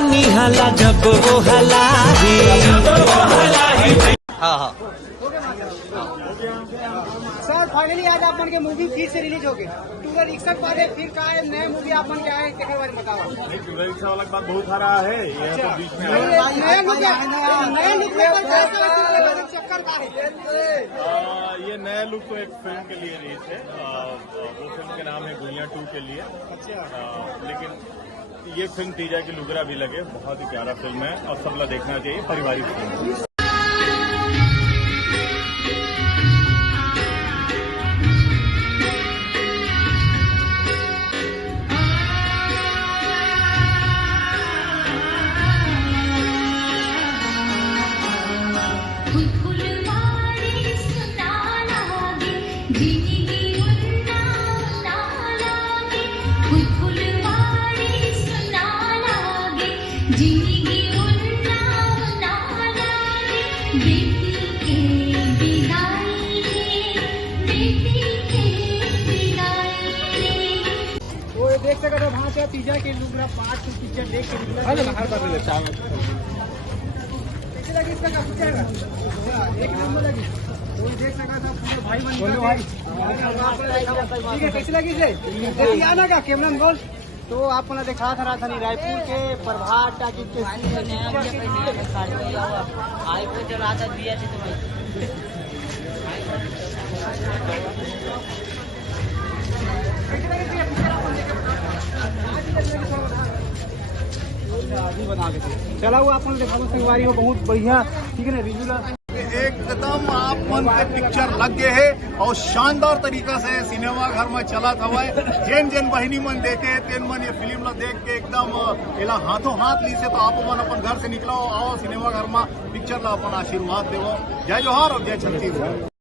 निहाला जब वो हलाही। हाँ हाँ सर फाइनली आज आप मन के मूवी फिर से रिलीज हो गए टूर रिक्शा के बाद फिर का है नए मूवी आप मन के आए एक बार बताओ। नहीं, टूर रिक्शा वाला के बाद बहुत सारा है, ये तो बीच में नए लुक चक्कर का है। ये नया लुक तो एक फिल्म के लिए रिलीज है, वो फिल्म के नाम है गुड़िया 2 के लिए। लेकिन ये फिल्म तीजा की लुगरा भी लगे, बहुत ही प्यारा फिल्म है और सब लोग देखना चाहिए, पारिवारिक फिल्म है। देख सकते हो वहाँ से तीजा के लुगरा पार्ट पिक्चर देख के निकला कैसे लगी इसका का पिक्चर का एक नंबर लगी कोई देख सका था पूरे भाई बन भाई ठीक है। कैसी लगी इसे देखिए आना का कैमरा बोल तो आपको ना देखा था राजधानी रायपुर के प्रभात टाकिज के बना के चला हुआ अपन देखा संगवारी हो बहुत बढ़िया ठीक है ना रिव्यू एकदम आप मन के पिक्चर लग गए है और शानदार तरीका से सिनेमा घर में चला था। जेन जेन बहनी मन देखे तेन मन ये फिल्म ला देख के एकदम एला हाथों हाथ ली से तो आप मन अपन घर से निकला आओ सिनेमा घर में पिक्चर ला अपन आशीर्वाद देवो। जय जोहार और जय छत्तीसगढ़।